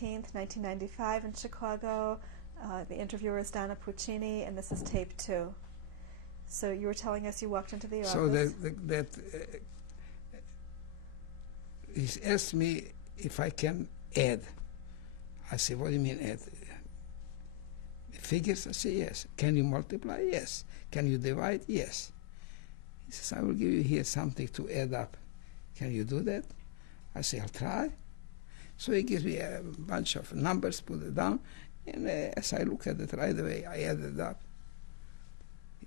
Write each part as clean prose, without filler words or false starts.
1995 in Chicago. The interviewer is Donna Puccini, and this is tape 2. So you were telling us you walked into the office. So he asked me if I can add. I said, what do you mean add? Figures? I say, yes. Can you multiply? Yes. Can you divide? Yes. He says, I will give you here something to add up. Can you do that? I say, I'll try. So he gives me a bunch of numbers, put it down, and as I look at it right away, I add it up.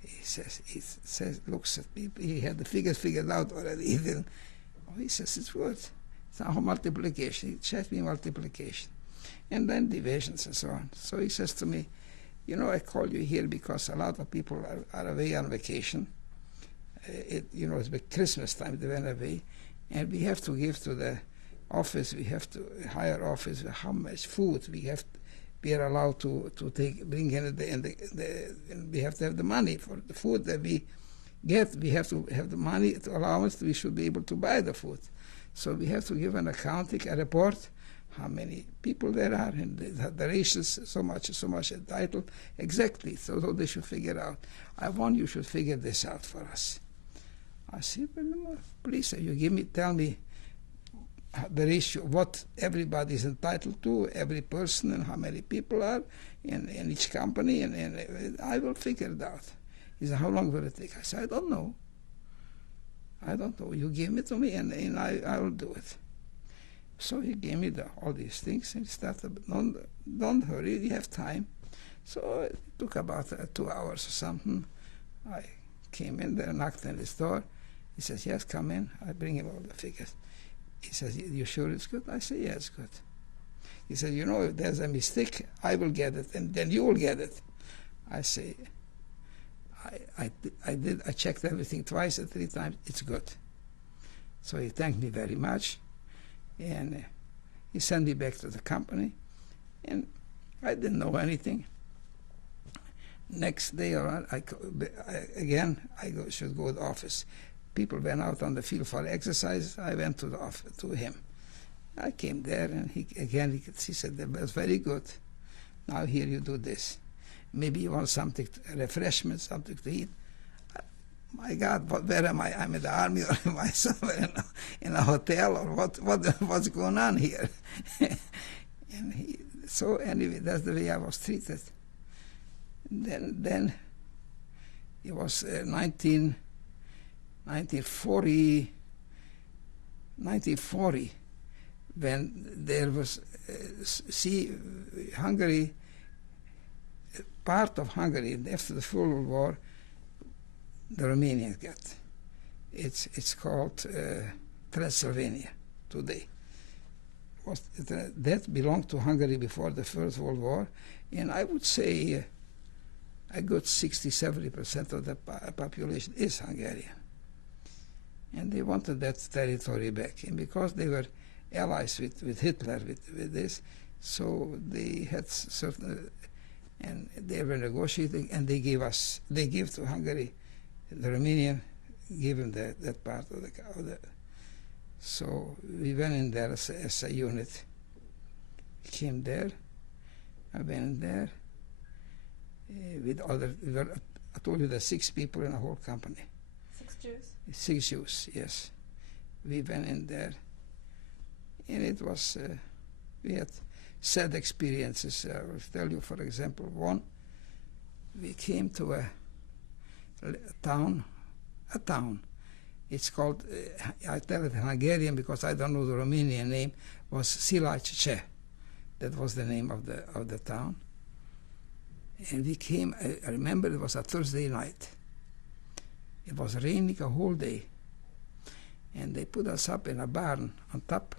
He looks at me, he had the figures figured out already. He says, it's good. It's now multiplication. He checks me multiplication. And then divisions and so on. So he says to me, you know, I call you here because a lot of people are away on vacation. It's Christmas time, they went away. And we have to give to the office, we have to hire office, how much food we are allowed to bring in, and we have to have the money for the food that we get. We have to have the money to allow us, we should be able to buy the food. So we have to give an accounting, a report, how many people there are, and the ratios, so much entitled, exactly, so they should figure out. I want you should figure this out for us. I said, well, please, tell me the ratio, what everybody is entitled to, every person, and how many people are in each company, and I will figure it out. He said, how long will it take? I said, I don't know. You give it to me, and I will do it. So he gave me all these things, and he started, don't hurry, you have time. So it took about 2 hours or something. I came in there, knocked on his door. He says, yes, come in. I bring him all the figures. He says, you sure it's good? I say, yeah, it's good. He said, you know, if there's a mistake, I will get it, and then you will get it. I say, I checked everything twice or 3 times. It's good. So he thanked me very much, and he sent me back to the company, and I didn't know anything. Next day, should go to the office. People went out on the field for exercise. I went to the office to him. I came there, and he said, that was very good. Now here you do this. Maybe you want something, refreshment, something to eat. My God, where am I? I'm in the army, or am I somewhere in a hotel, or what's going on here? So anyway, that's the way I was treated. Then it was 1940, when there was, Hungary, part of Hungary, after the First World War, the Romanians got. It's called Transylvania today. That belonged to Hungary before the First World War, and I would say a good 60-70% of the population is Hungarian. And they wanted that territory back. And because they were allies with Hitler, with this, so they had certain, and they were negotiating, and they give to Hungary, the Romanian, give them that part of the. So we went in there as a unit. We came there, I went in there, with other, I told you there 6 people in the whole company. 6 Jews? 6 Jews, yes. We went in there, and it was, we had sad experiences. I will tell you, for example, one. We came to a town. It's called, I tell it in Hungarian because I don't know the Romanian name, was Szilágy. That was the name of the town. And we came, I remember it was a Thursday night. It was raining a whole day. And they put us up in a barn on top,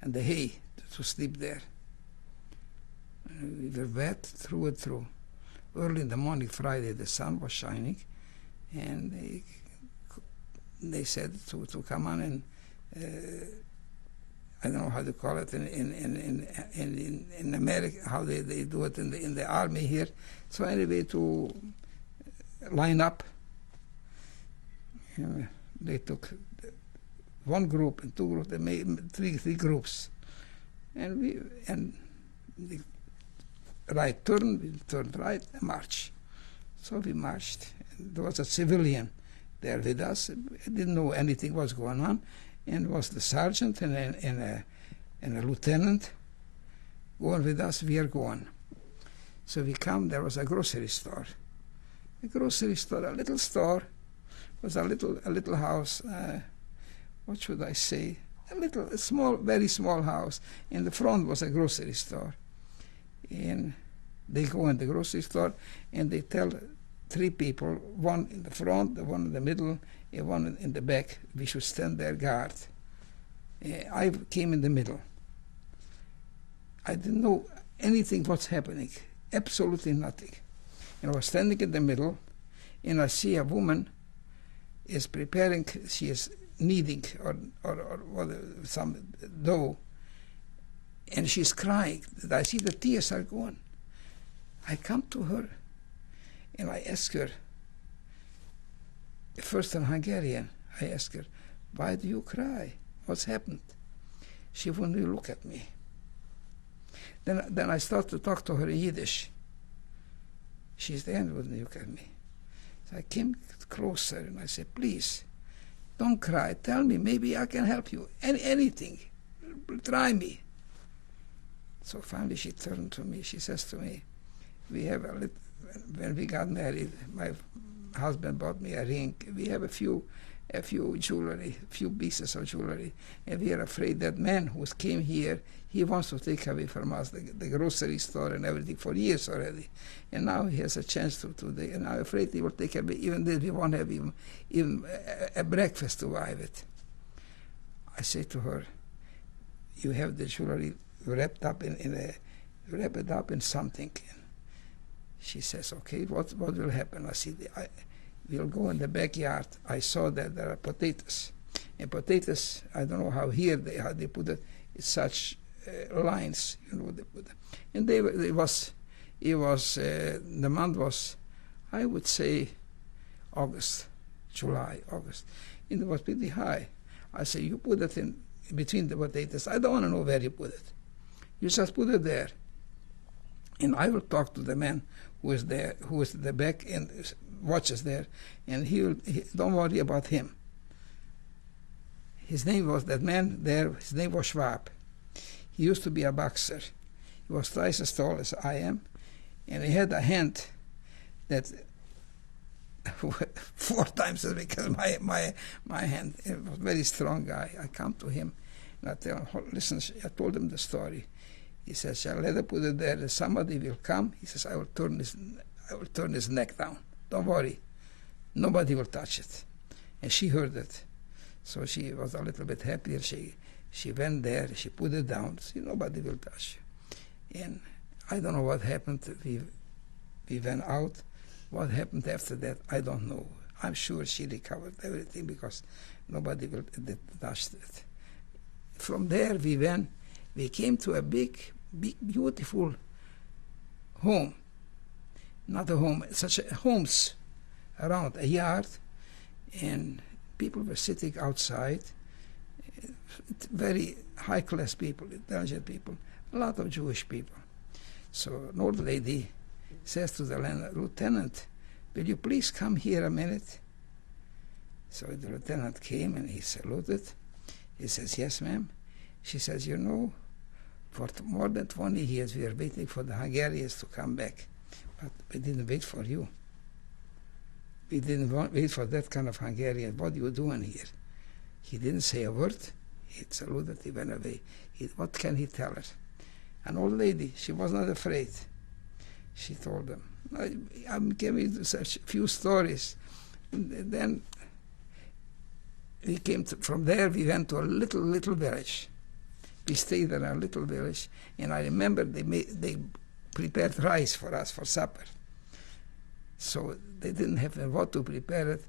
and the hay to sleep there. We were wet through and through. Early in the morning, Friday, the sun was shining, and they said to come on and I don't know how to call it in America, how they do it in the army here. So anyway, to line up, they took one group and 2 groups. They made three groups, and the right turn, we turned right and march. So we marched. There was a civilian there with us. I didn't know anything was going on, and was the sergeant and a lieutenant going with us. We are going. So we come. There was a grocery store. A grocery store, a little store, was a little house. What should I say? A small, very small house. In the front was a grocery store, and they go in the grocery store and they tell 3 people, one in the front, one in the middle, and one in the back, we should stand there guard. I came in the middle. I didn't know anything what's happening, absolutely nothing. And I was standing in the middle, and I see a woman is preparing, she is kneading or some dough, and she's crying. I see the tears are going. I come to her, and I ask her, first in Hungarian, I ask her, why do you cry? What's happened? She wouldn't look at me. Then I start to talk to her in Yiddish. She's there and wouldn't look at me. So I came closer and I said, please, don't cry. Tell me, maybe I can help you. Anything. Try me. So finally she turned to me. She says to me, we have when we got married, my husband bought me a ring. We have a few jewelry, few pieces of jewelry, and we are afraid that man who came here, he wants to take away from us the grocery store and everything for years already, and now he has a chance to and I'm afraid he will take away even this. We won't have even a breakfast to buy with. I say to her, you have the jewelry wrapped up wrap it up in something. She says, okay, what will happen? I see we'll go in the backyard. I saw that there are potatoes. And potatoes, I don't know how they put it, it's such lines, they put it. And the month was, I would say, July, August. And it was pretty high. I say, you put it in between the potatoes. I don't want to know where you put it. You just put it there. And I will talk to the man who is there, who is at the back and watches there, and don't worry about him. His name was, that man there, his name was Schwab. He used to be a boxer. He was twice as tall as I am, and he had a hand that 4 times as big as my hand. He was a very strong guy. I come to him, and I tell him, listen, I told him the story. He says, shall let her put it there, and somebody will come. He says, I will turn his neck down. Don't worry. Nobody will touch it. And she heard it. So she was a little bit happier. She went there, she put it down. See, nobody will touch you. And I don't know what happened. We went out. What happened after that, I don't know. I'm sure she recovered everything because nobody will touch it. From there we came to a big, beautiful home. Not a home, such homes around a yard, and people were sitting outside, very high-class people, intelligent people, a lot of Jewish people. So an old lady says to the lieutenant, will you please come here a minute? So the lieutenant came and he saluted. He says, yes, ma'am. She says, you know, for more than 20 years we are waiting for the Hungarians to come back. But we didn't wait for you. We didn't wait for that kind of Hungarian. What are you doing here? He didn't say a word. He saluted, he went away. What can he tell her? An old lady, she was not afraid. She told them. I'm giving such few stories. And then we came from there, we went to a little village. We stayed in a little village, and I remember they prepared rice for us for supper. So they didn't have what to prepare it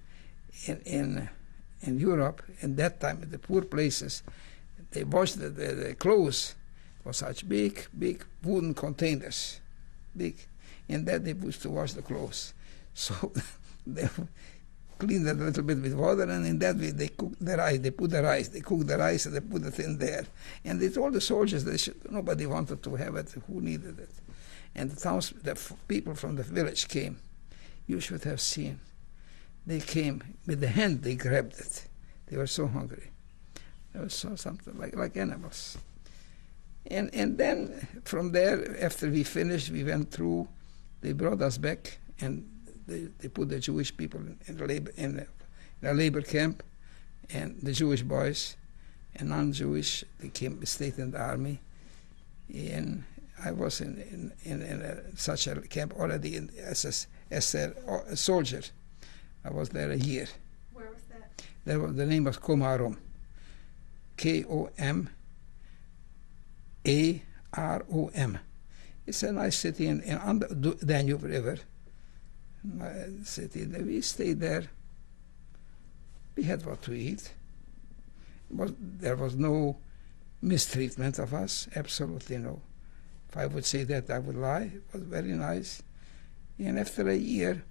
in Europe. In that time, in the poor places, they washed the clothes for such big wooden containers, big, and that they used to wash the clothes. So the clean it a little bit with water, and in that way they cook the rice. They put the rice. They cook the rice and they put it in there. And they told the soldiers nobody wanted to have it. Who needed it? And the people from the village came. You should have seen. They came with the hand. They grabbed it. They were so hungry. They were so something like animals. And then from there, after we finished, we went through. They brought us back, and they put the Jewish people in a labor camp, and the Jewish boys and non-Jewish, they stayed in the army. And I was in such a camp already as a soldier. I was there a year. Where was that? The name was Komarom. Komarom. It's a nice city on the Danube River. City. We stayed there. We had what to eat. There was no mistreatment of us. Absolutely no. If I would say that, I would lie. It was very nice. And after a year,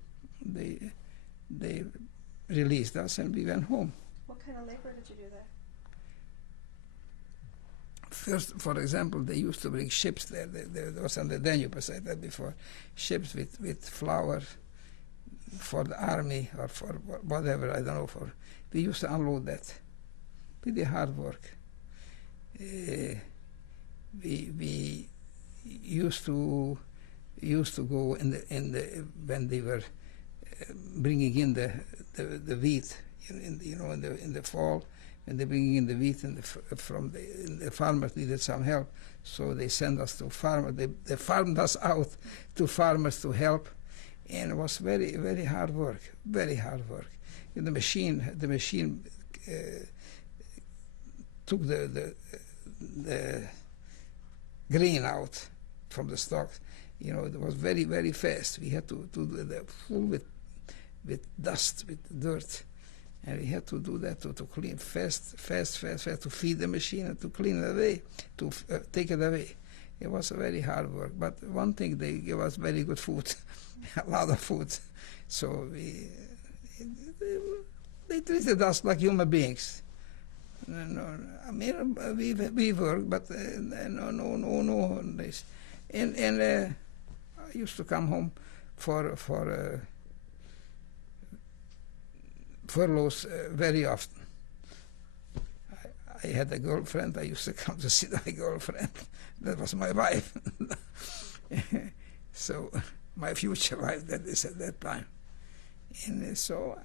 they released us and we went home. What kind of labor did you do there? First, for example, they used to bring ships there. There was on the Danube, I said that before. Ships with flour for the army or for whatever, I don't know. We used to unload that. Pretty hard work. We used to go when they were bringing in the wheat, in the fall, when they bringing in the wheat the farmers needed some help, so they sent us to farmers. They farmed us out to farmers to help, and it was very, very hard work. Very hard work. And the machine took the grain out from the stalks. It was very, very fast. We had to do the full with dust, with dirt. And we had to do that to clean fast, to feed the machine and to clean it away, to take it away. It was a very hard work. But one thing, they gave us very good food, a lot of food. So they treated us like human beings. No, I mean, we worked, but no. And I used to come home for furloughs very often. I had a girlfriend. I used to come to see my girlfriend. That was my wife. So my future wife, that is at that time. And so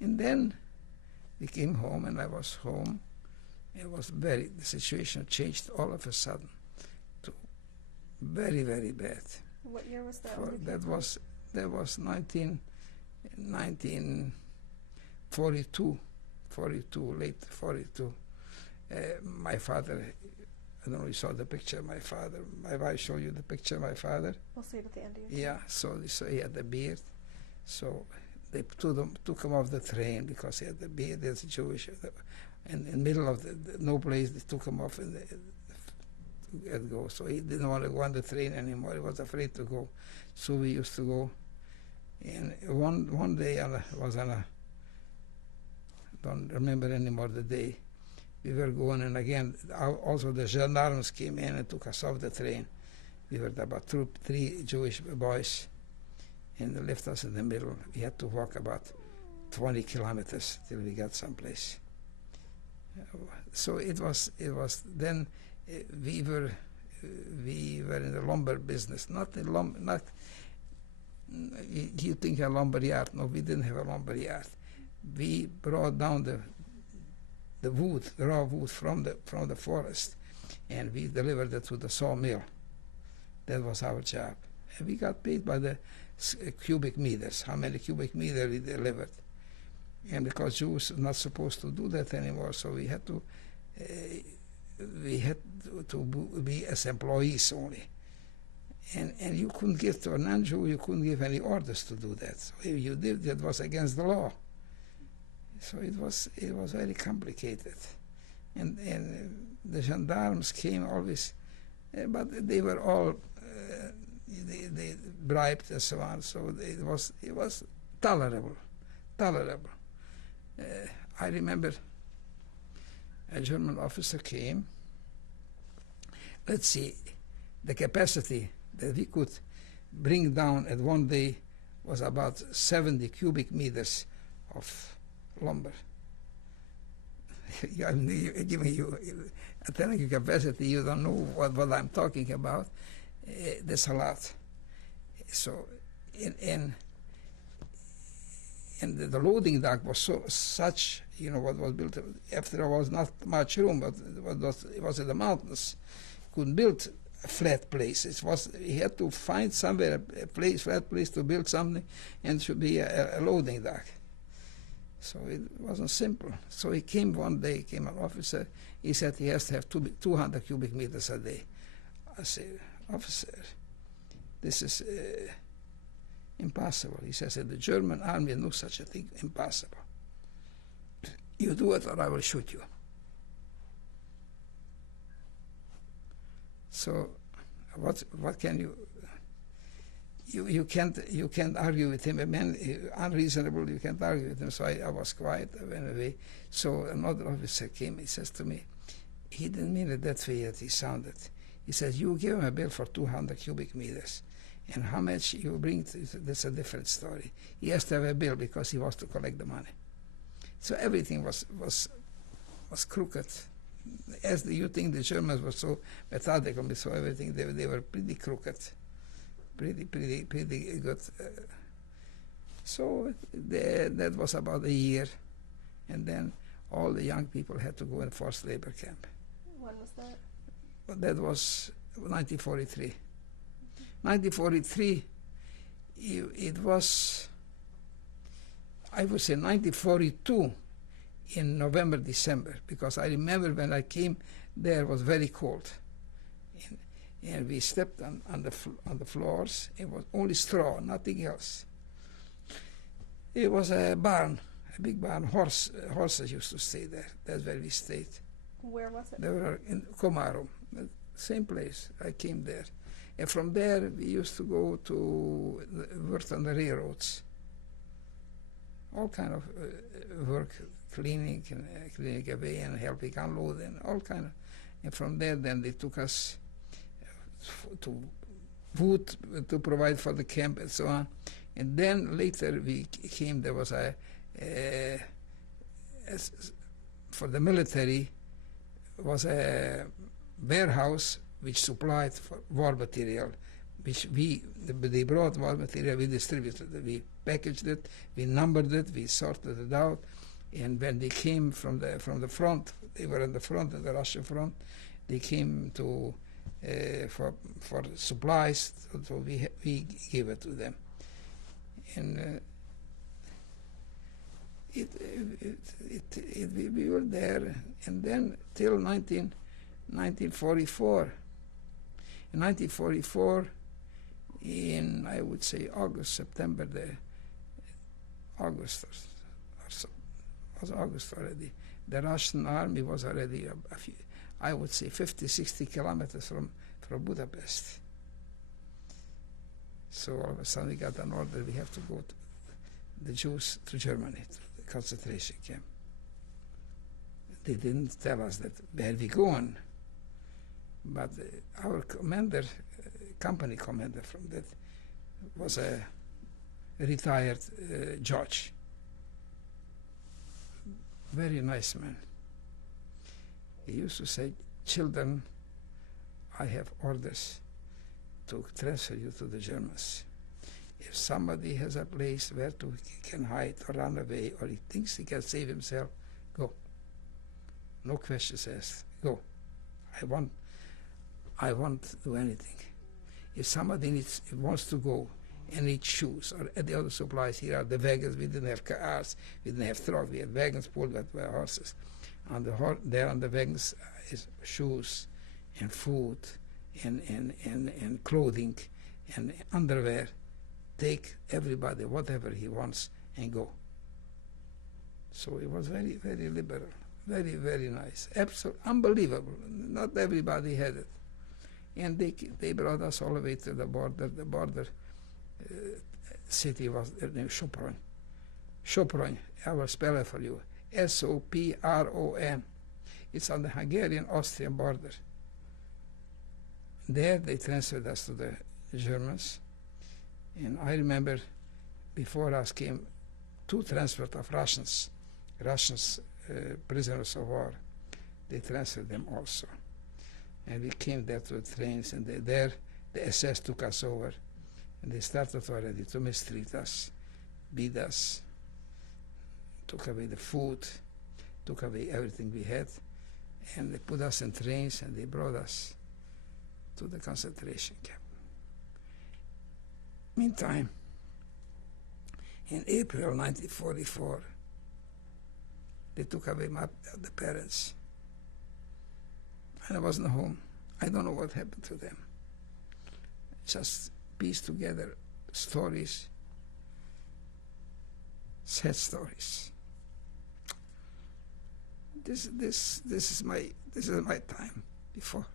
and then we came home, and I was home. The situation changed all of a sudden to very, very bad. What year was that? That was 1942, late 42. My father, I don't know if you saw the picture of my father. My wife showed you the picture of my father. We'll see it at the end of your Yeah, so he had a beard. So they took him off the train because he had the beard. There's a Jewish. In the middle of no place, they took him off and to go. So he didn't want to go on the train anymore. He was afraid to go. So we used to go. And one day I don't remember anymore the day, we were going, and again, also the gendarmes came in and took us off the train. We were about 3 Jewish boys, and they left us in the middle. We had to walk about 20 kilometers till we got someplace. So it was then we were in the lumber business, not you think a lumber yard? No, we didn't have a lumber yard. We brought down the wood, the raw wood from the forest, and we delivered it to the sawmill. That was our job, and we got paid by the cubic meters. How many cubic meters we delivered? And because Jews are not supposed to do that anymore, so we had to be as employees only. And you couldn't give to a non-Jew, you couldn't give any orders to do that. So if you did, that was against the law. So it was very complicated. And the gendarmes came always, but they were all they bribed and so on. So it was tolerable. intolerable. I remember a German officer came. Let's see, the capacity that we could bring down at one day was about 70 cubic meters of lumber. I'm telling you capacity, you don't know what I'm talking about. That's a lot. So, and the loading dock was such, what was built after there was not much room, but it was in the mountains. Couldn't build a flat place. He had to find somewhere a flat place to build something, and it should be a loading dock. So it wasn't simple. So he came one day, an officer, he said he has to have 200 cubic meters a day. I said, officer, this is impossible. He says, the German army knows such a thing, impossible. You do it or I will shoot you. So what can you can't argue with him. A man unreasonable, you can't argue with him. So I was quiet, I went away. So another officer came, he says to me, he didn't mean it that way yet, he sounded. He says, you give him a bill for 200 cubic meters. And how much you bring, that's a different story. He has to have a bill because he wants to collect the money. So everything was crooked. As you think the Germans were so methodical, so everything, they were pretty crooked. Pretty good. So that was about a year. And then all the young people had to go in forced labor camp. When was that? That was 1943. 1943, it was, I would say 1942 in November, December, because I remember when I came there it was very cold. And we stepped on the floors. It was only straw, nothing else. It was a barn, a big barn. Horses used to stay there. That's where we stayed. Where was it? They were in Komarom, same place. I came there. And from there, we used to go to work on the railroads. All kind of work, cleaning away and helping unload and all kind of. And from there, then they took us to wood to provide for the camp and so on. And then later we came, there was for the military, was a warehouse which supplied for war material, which they brought war material, we distributed it, we packaged it, we numbered it, we sorted it out, and when they came from the front, they were in the front, of the Russian front, they came to for supplies, so we gave it to them, and we were there, and then till 1944. In 1944, in I would say August, September, August or so, was August already. The Russian army was already a few, I would say 50, 60 kilometers from Budapest. So all of a sudden we got an order, we have to go the Jews to Germany, to the concentration camp. They didn't tell us that where we going, but our commander, company commander from that, was a retired judge. Very nice man. He used to say, children, I have orders to transfer you to the Germans. If somebody has a place where he can hide or run away, or he thinks he can save himself, go. No questions asked. Go. I won't do anything. If somebody wants to go and needs shoes or the other supplies, here are the wagons. We didn't have cars, we didn't have trucks, we had wagons pulled by horses. There on the wagons is shoes and food and clothing and underwear. Take everybody whatever he wants and go. So it was very, very liberal, very, very nice, absolutely unbelievable. Not everybody had it, and they brought us all the way to the border. The border city was named Sopron. Sopron. I will spell it for you. Sopron. It's on the Hungarian-Austrian border. There they transferred us to the Germans. And I remember before us came 2 transfers of Russians, prisoners of war. They transferred them also. And we came there to the trains, and there the SS took us over. And they started already to mistreat us, beat us, took away the food, took away everything we had. And they put us in trains, and they brought us to the concentration camp. Meantime, in April 1944, they took away the parents. And I wasn't home. I don't know what happened to them. Just pieced together stories, sad stories. This is my time before.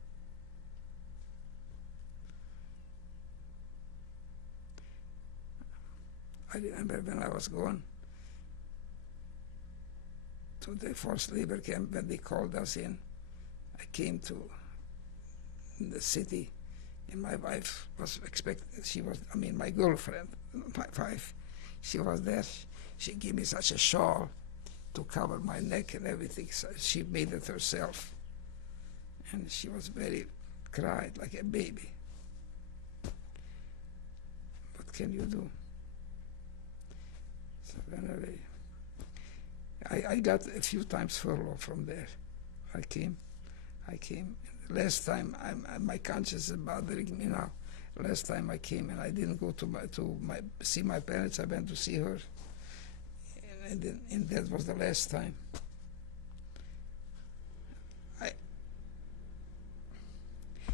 I remember when I was going to the forced labor camp, when they called us in, I came to the city, and my wife was my girlfriend, my wife, she was there. She gave me such a shawl to cover my neck and everything. So she made it herself. And she was cried like a baby. What can you do? So anyway, I got a few times furlough from there. I came. Last time, my conscience is bothering me now. Last time I came and I didn't go to see my parents. I went to see her, and that was the last time.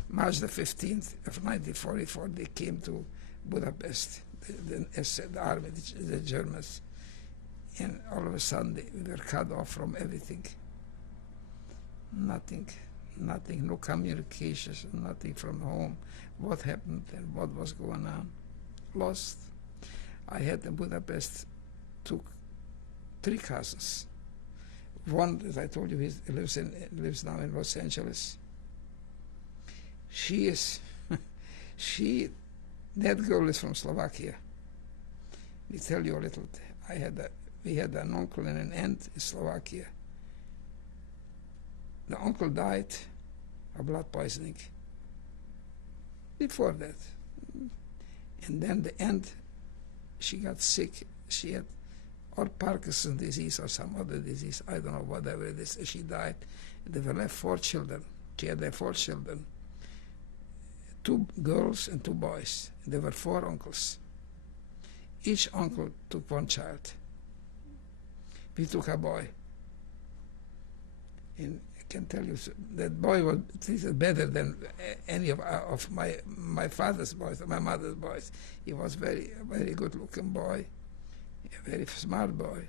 March the 15th of 1944, they came to Budapest, the army, the Germans, and all of a sudden we were cut off from everything. Nothing, no communications, nothing from home. What happened and what was going on? Lost. I had in Budapest, took 3 cousins. One, as I told you, he lives now in Los Angeles. That girl is from Slovakia. Let me tell you a little. We had an uncle and an aunt in Slovakia. The uncle died of blood poisoning. Before that. And then the aunt, she got sick. She had or Parkinson's disease or some other disease. I don't know, whatever it is. She died. They were left 4 children. She had 4 children. 2 girls and 2 boys. There were 4 uncles. Each uncle took 1 child. We took a boy. And I can tell you, that boy was treated better than any of my father's boys, my mother's boys. He was very good-looking boy, a very smart boy.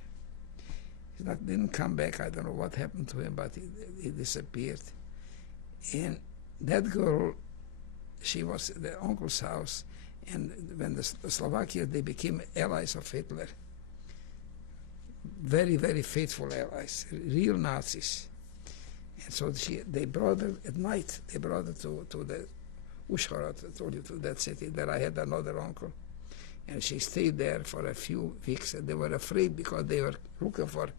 He didn't come back. I don't know what happened to him, but he disappeared. And that girl, she was at the uncle's house, and when the Slovakia, they became allies of Hitler. Very, very faithful allies, real Nazis. And so they brought her at night. They brought her to the Uzhhorod, I told you, to that city. There I had another uncle. And she stayed there for a few weeks. And they were afraid because they were looking for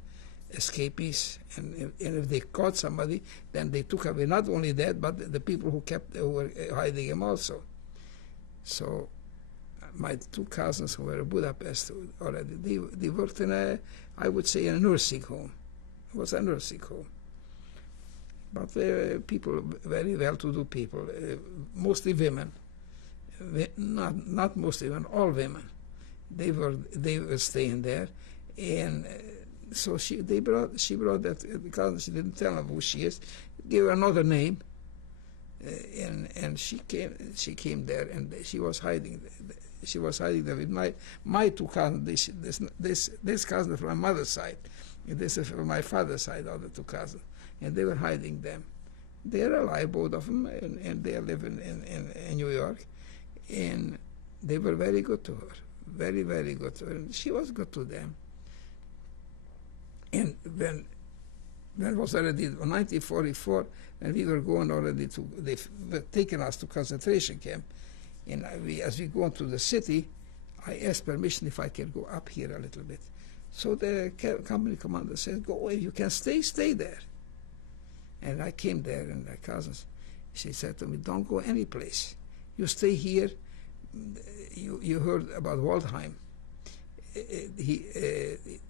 escapees. And if they caught somebody, then they took away not only that, but the people who were hiding him also. So my 2 cousins who were in Budapest already, they worked in I would say, a nursing home. It was a nursing home. But people, very well-to-do people, mostly women. Not mostly women, all women. They were staying there, and so she brought that because she didn't tell them who she is, gave her another name, and she came there, and she was hiding. She was hiding there with my 2 cousins. This cousin from my mother's side, and this is from my father's side, other 2 cousins, and they were hiding them. They're alive, both of them, and they live in New York, and they were very good to her, very, very good to her. And she was good to them. And when it was already 1944, and we were going already to, they were taking us to concentration camp, and as we go into the city, I asked permission if I could go up here a little bit. So the company commander said, "Go away, you can stay there." And I came there, and my cousins, she said to me, "Don't go any place. You stay here." You heard about Waldheim. He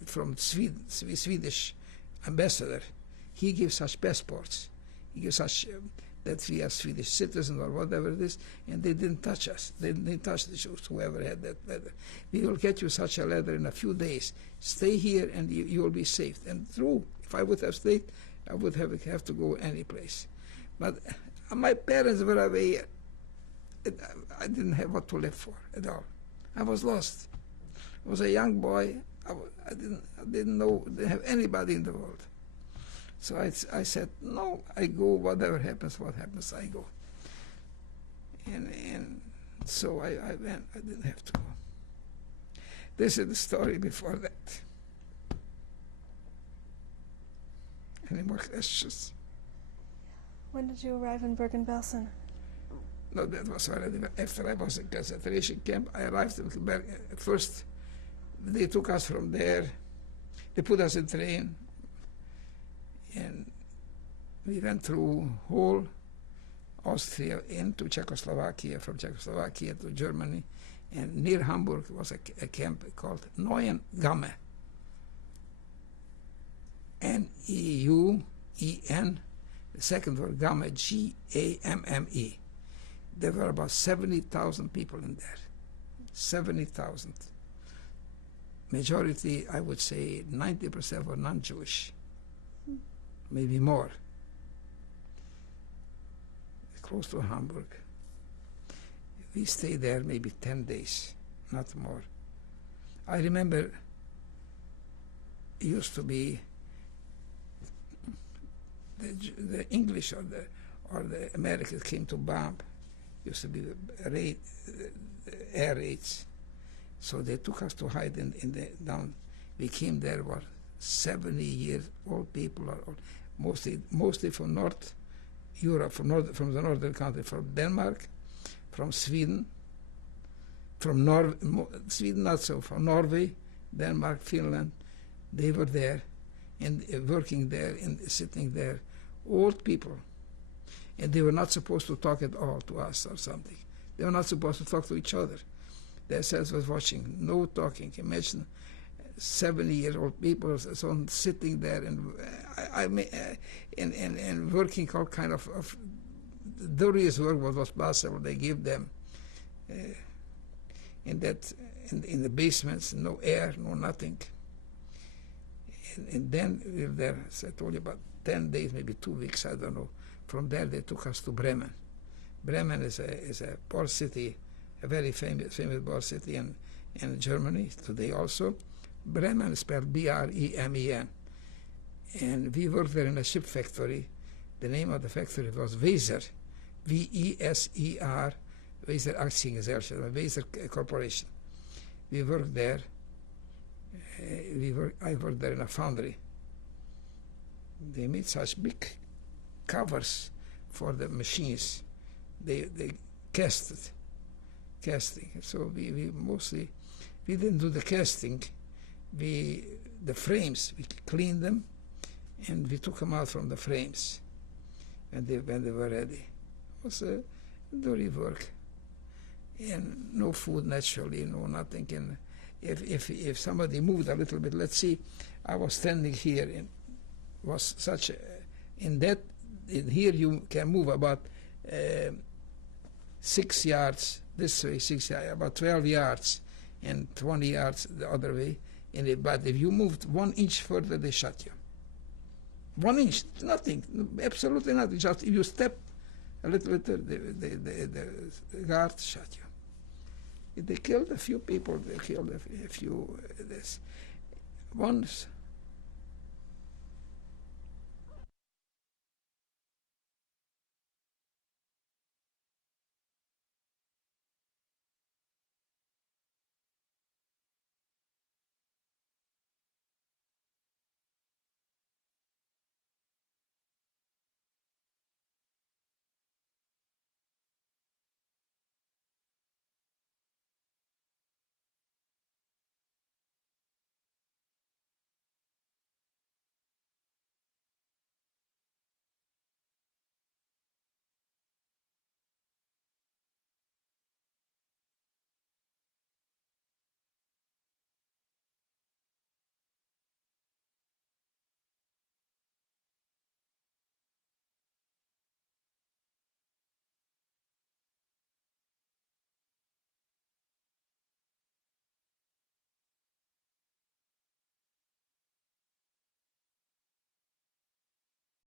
from Sweden, Swedish ambassador. He gives such passports. He gives such that we are Swedish citizens or whatever it is, and they didn't touch us. They didn't touch the Jews, whoever had that letter. "We will get you such a letter in a few days. Stay here and you will be safe." And true, if I would have stayed, I would have to go any place. But my parents were away. I didn't have what to live for at all. I was lost. I was a young boy. I didn't have anybody in the world. So I said, "No, I go. Whatever happens, I go." And so I went. I didn't have to go. This is the story before that. Any more questions? When did you arrive in Bergen-Belsen? No, that was already after I was in concentration camp. I arrived in Bergen. First, they took us from there. They put us in train, and we went through whole Austria into Czechoslovakia, from Czechoslovakia to Germany, and near Hamburg was a camp called Neuengamme. Neuen, the second word Gamme, Gamme. There were about 70,000 people in there. 70,000. Majority, I would say 90% were non-Jewish, maybe more. Close to Hamburg. We stayed there maybe 10 days, not more. I remember it used to be the English or the Americans came to bomb. Used to be air raids. So they took us to hide in the down. We came there, were 70-year-old people, mostly from North Europe, from the northern country, from Denmark, from Sweden, from Sweden not so, from Norway, Denmark, Finland. They were there and working there and sitting there, old people. And they were not supposed to talk at all to us or something. They were not supposed to talk to each other. The SS was watching, no talking. Imagine 70-year-old people sitting there and working all kind of dirtiest work what was possible. They gave them in the basements, no air, no nothing. And then we were there, as I told you, about 10 days, maybe 2 weeks, I don't know. From there they took us to Bremen. Bremen is a port city, a very famous port city in Germany today also. Bremen is spelled Bremen. And we worked there in a ship factory. The name of the factory was Weser, Weser, Weser Aktiengesellschaft, Weser Corporation. We worked there. I worked there in a foundry. They made such big covers for the machines. They casting. So we mostly, we didn't do the casting. The frames, we cleaned them, and we took them out from the frames when they were ready. It was a dirty work, and no food naturally, no nothing. And if somebody moved a little bit, let's see, I was standing here, and was such here you can move about 6 yards this way, 6 yards, about 12 yards, and 20 yards the other way. But if you moved 1 inch further, they shot you. 1 inch, nothing, absolutely nothing. Just if you step a little bit, the guard shot you. They killed a few people. They killed a few. Once